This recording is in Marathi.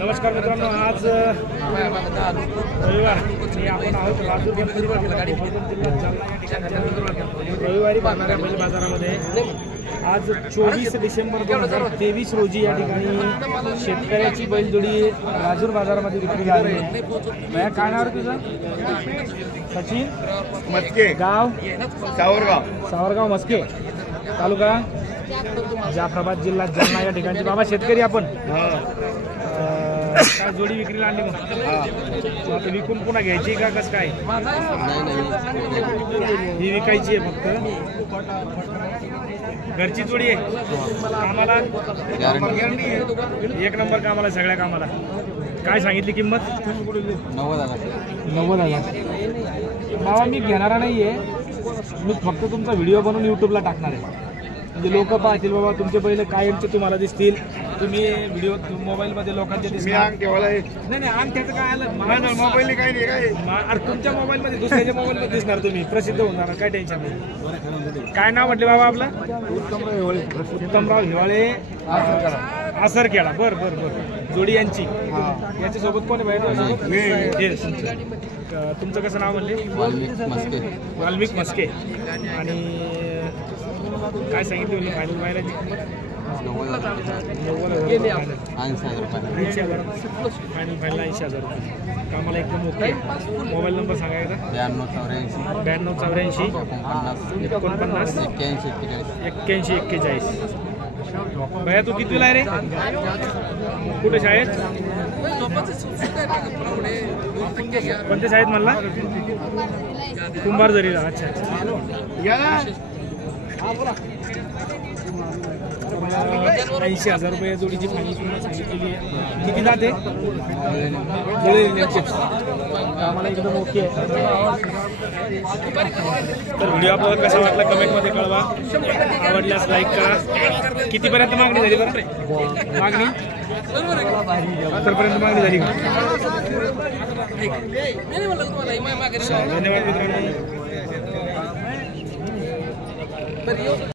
नमस्कार मित्रांनो, आज रविवार आपण आहोत राजूर रविवारी भरणाऱ्या बैल बाजारामध्ये। आज 24 डिसेंबर 2023 रोजी या ठिकाणी शेतकऱ्याची बैलजोडी राजूर बाजारामध्ये विक्रीला आली आहे। काय नाव तुझं? सचिन मस्के, गाव सावरगाव मस्के, तालुका जाफराबाद, जिल्हा जालना या ठिकाणचे बाबा शेतकरी आपण। काय जोडी विक्रीला आणली मग? आता विकून पुन्हा घ्यायची का कसं काय? ही विकायची आहे फक्त, घरची जोडी आहे। कामाला एक नंबर कामाला, सगळ्या कामाला। काय सांगितली किंमत? 90,000। बाबा मी घेणारा नाहीये, मी फक्त तुमचा व्हिडिओ बनवून यूट्यूबला टाकणार आहे, म्हणजे लोक पाहतील बाबा तुमचे बैल कायमचे तुम्हाला दिसतील। तुम्ही व्हिडिओ मोबाईल मध्ये लोकांच्या दिसतील। नाही अंगठ्याचं काय आलं मोबाईल काही नाही, काय अरे तुमच्या मोबाईल मध्ये दुसऱ्याच्या मोबाईल मध्ये दिसणार, तुम्ही प्रसिद्ध होणार, काय टेन्शन नाही। काय नाव म्हटले बाबा आपलं? उत्तमराव हिवाळे, आसरखेडा। बर बर बर, जोडी यांची। याच्यासोबत कोण आहे? तुमचं कसं नाव म्हणले? वाल्मिक मस्के। आणि काय सांगितलं फायनल महिन्याची? 90,000 फायनल 80,000 रुपये। कामाला एकदम ओके। मोबाईल नंबर सांगायचा? 9284 49 81 41। भैया तू कितवीला आहे रे? कुठे शाळेत? कोणत्या शाळेत म्हणला? कुंभारझरीला। अच्छा अच्छा। 80,000 रुपये जोडीची फायनल किंमत सांगितलेली आहे। किती जाते? आम्हाला एकदम ओके आहे। तर व्हिडिओ आपल्याला कसा वाटला कमेंटमध्ये कळवा, आवडल्यास लाईक करा। कितीपर्यंत मागणी झाली बरं? मागणी 70पर्यंत मागणी झाली का? धन्यवाद मित्रांनो।